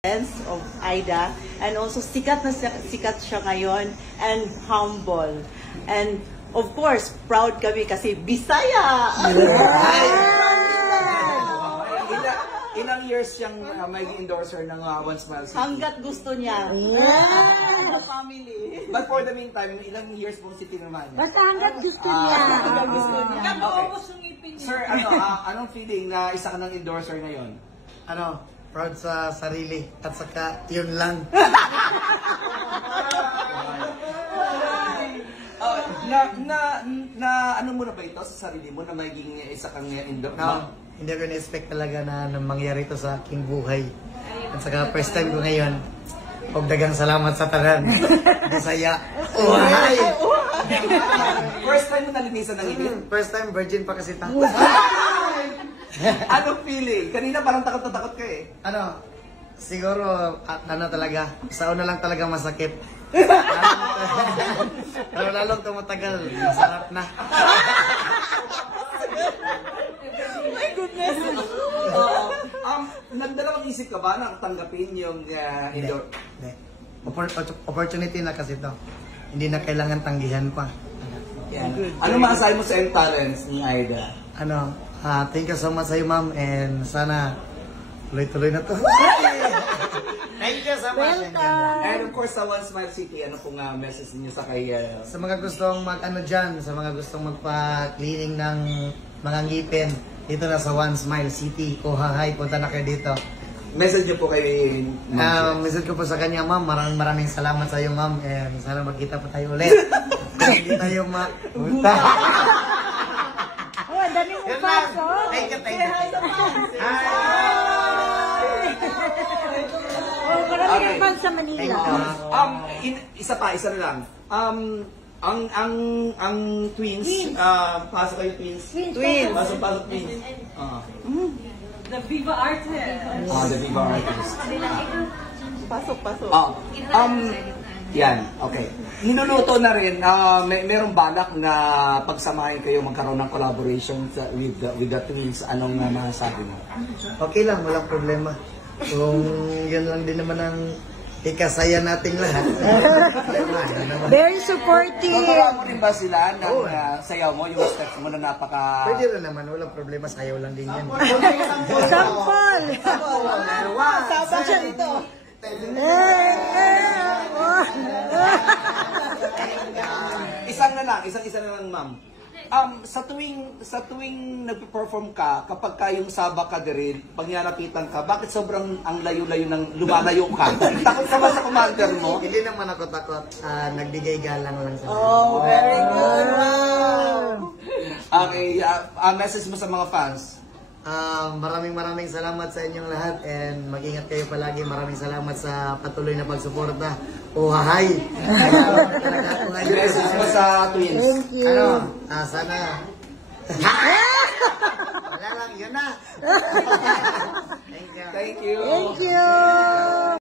of Aida, and also sikat na sikat siya ngayon and humble. And of course, proud kami kasi Bisaya! Ilang years siyang maging endorser ng One Smile City? Hanggat gusto niya. Family. But for the meantime, ilang years pong si tinamahan niya? Basta hanggat gusto niya. Hanggat gusto niya. Okay. Sir, anong feeling na isa ka ng endorser ngayon? Proud sa sarili at saka yun lang. Ano mo na ba ito sa sarili mo na maging isa kang endorser? No, hindi ko na-expect talaga na mangyari ito sa aking buhay. At saka first time ko ngayon, huwag dagang salamat sa tanan. Bisaya. Uhay! First time mo nalinisan ng ibig? First time, virgin pa kasi ta. Anong feeling? Kanina parang takot na takot ka eh. Siguro, talaga, sa una lang talaga masakit. Pero lalong tumatagal, masarap na. Oh my goodness! Nagdalawang isip ka ba na tanggapin yung endorser? Hindi. Opportunity na kasi to. Hindi na kailangan tanggihan pa. Ano maasahin mo sa M-Talents ni Aida? Thank you so much sa iyo, ma'am, and sana tuloy-tuloy na to. Thank you so much. And of course, sa One Smile City, ano pong message niyo sa kay... Sa mga gustong dyan, sa mga gustong magpa-cleaning ng mga ngipin, dito na sa One Smile City. Hi, punta na kayo dito. Message niyo po kay... message ko po sa kanya, ma'am, maraming salamat sa iyo, ma'am, and sana magkita pa tayo ulit. Hindi tayo ma-punta. Oh, ang dami mong fans, oh. Thank you. Oh, marami kang fans sa Manila. Isa na lang. Ang twins, pasok kayo twins. Twins. Pasok twins. The Viva Artist. The Viva Artist. Pasok. Yan, okay. Niluluto na rin, merong balak na pagsamahin kayo magkaroon ng collaboration with the twins. Anong masasabi mo? Okay lang, walang problema. Kung yun lang din naman ang ikasaya nating lahat. Very supportive. Magawa mo rin ba sila ng sayaw mo, yung steps mo na napaka... Pwede rin naman, walang problema, sayaw lang din yan. Sampol! Sabang siya dito. Isa na lang, ma'am. Sa tuwing nagpe-perform ka, kapag yung saba ka din, pag nilapitan ka, bakit sobrang ang layo-layo ng lumalayo ka? Takot ka ba sa commander mo? Hindi naman ako takot. Nagbigay galang lang sa Oh, very good. Okay, message mo sa mga fans. Maraming salamat sa inyong lahat and mag-ingat kayo palagi. Maraming salamat sa patuloy na pagsuporta. Hi! Message mo sa twins. Thank you. Sana... Wala lang, yun na. Thank you. Thank you. Thank you.